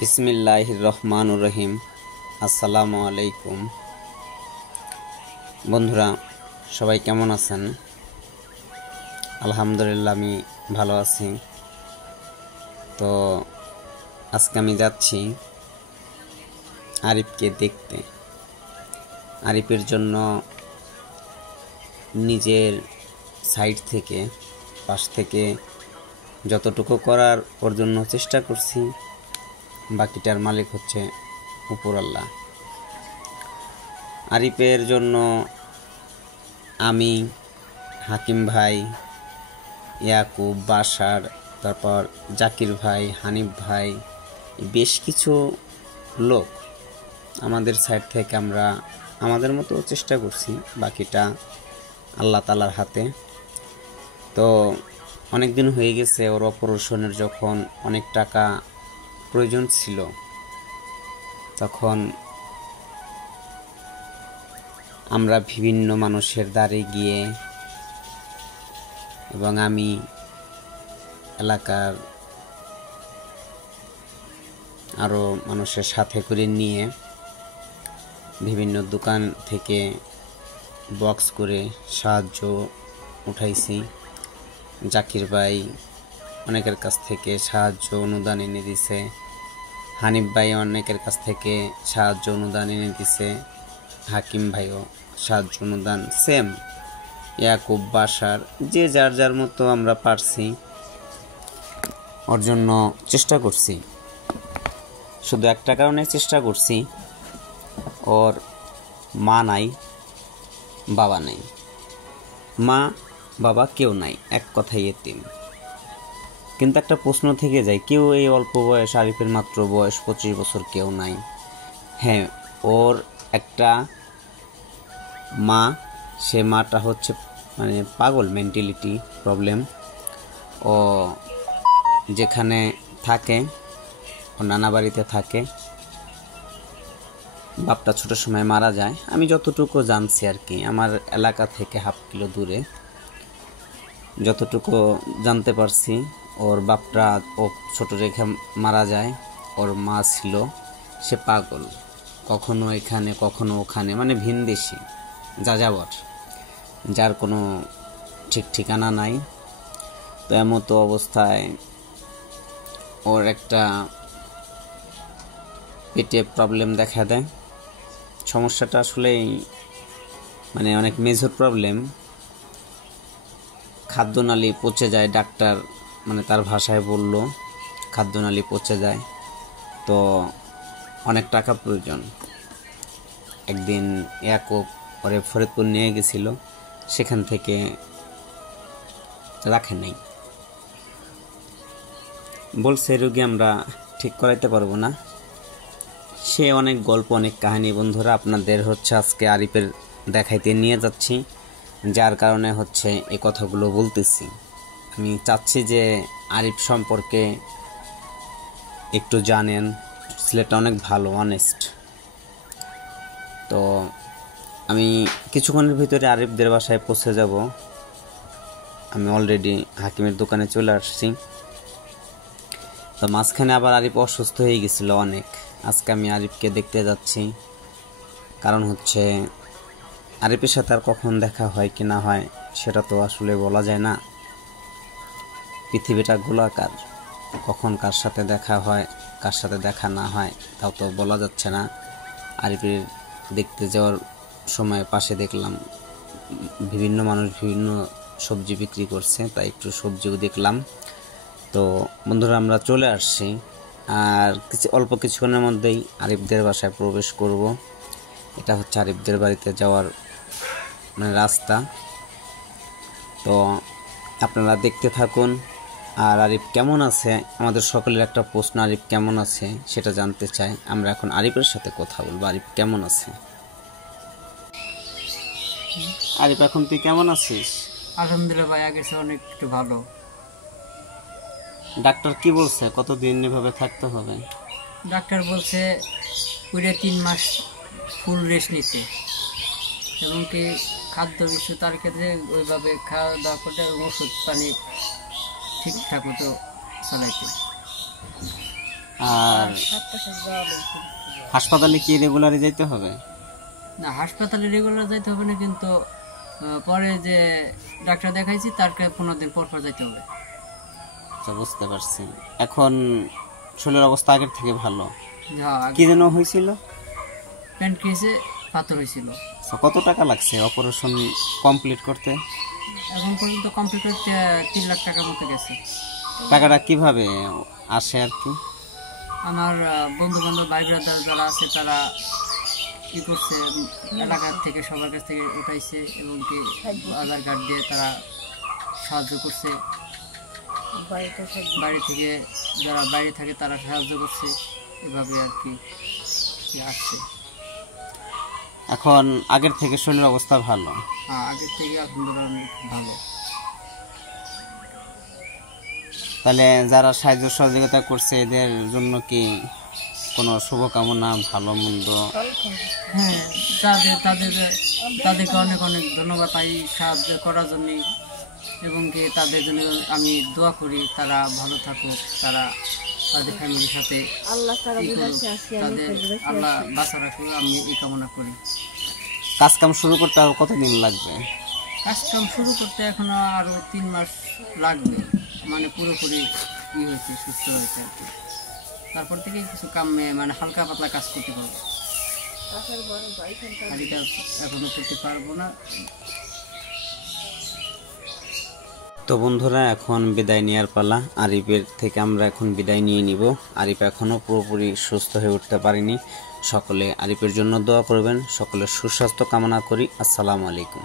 বিসমিল্লাহির রহমানুর রহিম। আসসালামু আলাইকুম বন্ধুরা, সবাই কেমন আছেন? আলহামদুলিল্লাহ, আমি ভালো আছি। তো আজকে আমি যাচ্ছি আরিফকে দেখতে। আরিফের জন্য নিজের সাইড থেকে, পাশ থেকে যতটুকু করার ওর জন্য চেষ্টা করছি। বাকিটার মালিক হচ্ছে উপর আল্লাহ। আরিফের জন্য আমি, হাকিম ভাই, ইয়াকুব, বাশার, তারপর জাকির ভাই, হানিফ ভাই, বেশ কিছু লোক আমাদের সাইড থেকে আমরা আমাদের মতো চেষ্টা করছি। বাকিটা আল্লাহ তাআলার হাতে। তো অনেক দিন হয়ে গেছে ওর অপারেশনের, যখন অনেক টাকা প্রয়োজন ছিল তখন আমরা বিভিন্ন মানুষের দ্বারে গিয়ে এবং আমি এলাকার আরও মানুষের সাথে করে নিয়ে বিভিন্ন দোকান থেকে বক্স করে সাহায্য উঠাইছি। জাকির ভাই অনেকের কাছ থেকে সাহায্য অনুদান এনে দিছে, হানিফ ভাই অনেকের কাছ থেকে সাহায্য অনুদান এনে দিছে, হাকিম ভাইও সাহায্য অনুদান, সেম ইয়াকুব, বাশার, যে যার যার মতো আমরা পারছি ওর জন্য চেষ্টা করছি। শুধু একটা কারণে চেষ্টা করছি, ওর মা নাই, বাবা নাই। মা বাবা কেউ নাই, এক কথায় এতিম। কিন্তু একটা প্রশ্ন থেকে যায়, কেউ এই অল্প বয়স, আরিফের মাত্র বয়স 25 বছর, কেউ নাই। হ্যাঁ, ওর একটা মা, সে মাটা হচ্ছে মানে পাগল, মেন্টালিটি প্রবলেম। ও যেখানে থাকে, ও নানা বাড়িতে থাকে। বাপটা ছোট সময় মারা যায়, আমি যতটুকু জানছি আর কি, আমার এলাকা থেকে হাফ কিলো দূরে যতটুকু জানতে পারছি, ওর বাপটা ও ছোট রেখে মারা যায়। ওর মা ছিল, সে পাগল, কখনো এখানে কখনো ওখানে, মানে ভিনদেশি, যাযাবর, যার কোনো ঠিক ঠিকানা নাই। তো এমতো অবস্থায় ওর একটা পেটে প্রবলেম দেখা দেয়। সমস্যাটা আসলেই মানে অনেক মেজর প্রবলেম। খাদ্যনালী পচে যায়, ডাক্তার মানে তার ভাষায় বলল খাদ্যনালী পচে যায়। তো অনেক টাকা প্রয়োজন। একদিন ইয়াকুব ওরে ফরিদপুর নিয়ে গেছিল, সেখান থেকে রাখে নাই, বলছে রোগী আমরা ঠিক করাইতে পারবো না। সে অনেক গল্প, অনেক কাহিনী বন্ধুরা আপনাদের হচ্ছে আজকে আরিফের দেখাইতে নিয়ে যাচ্ছি, যার কারণে হচ্ছে এই কথাগুলো বলতেছি। আমি চাচ্ছি যে আরিফ সম্পর্কে একটু জানেন। ছেলেটা অনেক ভালো, অনেস্ট। তো আমি কিছুক্ষণের ভিতরে আরিফদের বাসায় পৌঁছে যাব। আমি অলরেডি হাকিমের দোকানে চলে আসছি। তো মাঝখানে আবার আরিফ অসুস্থ হয়ে গেছিল অনেক। আজকে আমি আরিফকে দেখতে যাচ্ছি, কারণ হচ্ছে আরিফের সাথে আর কখন দেখা হয় কি না হয় সেটা তো আসলে বলা যায় না। পৃথিবীটা গোলাকার, কখন কার সাথে দেখা হয়, কার সাথে দেখা না হয় তাও তো বলা যাচ্ছে না। আরিফের দেখতে যাওয়ার সময় পাশে দেখলাম বিভিন্ন মানুষ বিভিন্ন সবজি বিক্রি করছে, তাই একটু সবজিও দেখলাম। তো বন্ধুরা, আমরা চলে আসছি, আর অল্প কিছুক্ষণের মধ্যেই আরিফদের বাসায় প্রবেশ করব। এটা হচ্ছে আরিফদের বাড়িতে যাওয়ার মানে রাস্তা। তো আপনারা দেখতে থাকুন। আর আরিফ কেমন আছে, আমাদের সকলের একটা প্রশ্ন, আরিফ কেমন আছে সেটা জানতে চাই। আমরা এখন আরিফের সাথে কথা বলবো। আরিফ কেমন আছে? আরিফ, এখন তুই কেমন আছিস? আলহামদুলিল্লাহ ভাই, আগের চেয়ে অনেক একটু ভালো। ডাক্তার কি বলছে, কতদিন এভাবে থাকতে হবে? ডাক্তার বলছে পুরো 3 মাস ফুল রেস্ট নিতে, এবং কি খাদ্য কিছু তার ক্ষেত্রে ওইভাবে খাওয়া দাওয়া করতে, ওষুধ পানি ঠিকঠাক মতো চালাইতে। আর হাসপাতালে কি রেগুলারই যেতে হবে? না, হাসপাতালে রেগুলার যাইতে হবে না, কিন্তু পরে যে ডাক্তার দেখাইছি তারকে 15 দিন পর পর যাইতে হবে। আচ্ছা, বুঝতে পারছি। এখন শরীরের অবস্থা আগের থেকে ভালো? হ্যাঁ, কি যেন হয়েছিল? প্যানক্রিয়াসে পাথর হয়েছিল। আচ্ছা, কত টাকা লাগছে অপারেশন কমপ্লিট করতে? এখন পর্যন্ত কমপ্লিট করতে 3 লাখ টাকার মতো গেছে। টাকাটা কিভাবে আসে আর কি? আমার বন্ধু বান্ধব ভাই ব্রাদার যারা আছে তারা কি করছে, এলাকার থেকে সবার কাছ থেকে উঠাইছে এবং কি আধার কার্ড দিয়ে তারা সাহায্য করছে। বাড়ি থেকে যারা বাইরে থাকে তারা সাহায্য করছে, এভাবে আর কি আসছে। এখন আগের থেকে শরীরের অবস্থা ভালো? হ্যাঁ, আগের থেকে আলহামদুলিল্লাহ অনেক ভালো। তাহলে যারা সাহায্য সহযোগিতা করছে এদের জন্য কি কোনো শুভকামনা, ভালো মন্দ? হ্যাঁ, তাদেরকে অনেক অনেক ধন্যবাদ এই সাহায্য করার জন্য, এবং কি তাদের জন্য আমি দোয়া করি তারা ভালো থাকুক, তারা তাদের ফ্যামিলির সাথে তাদের আল্লাহ বাঁচা রাখুক, আমি এই কামনা করি। কাজ কাম শুরু করতে আর কতদিন লাগবে? কাজ কাম শুরু করতে এখনো আরো 3 মাস লাগবে, মানে পুরোপুরি হয়েছে, সুস্থ হয়েছে আর কি। তারপর থেকে কিছু কামে মানে হালকা পাতলা কাজ করতে পারবো, আর কাজ এখনো করতে পারবো না। তো বন্ধুরা, এখন বিদায় নেওয়ার পালা। আরিফের থেকে আমরা এখন বিদায় নিয়ে নিব। আরিফ এখনও পুরোপুরি সুস্থ হয়ে উঠতে পারেনি। সকলে আরিফের জন্য দোয়া করবেন। সকলের সুস্বাস্থ্য কামনা করি। আসসালামু আলাইকুম।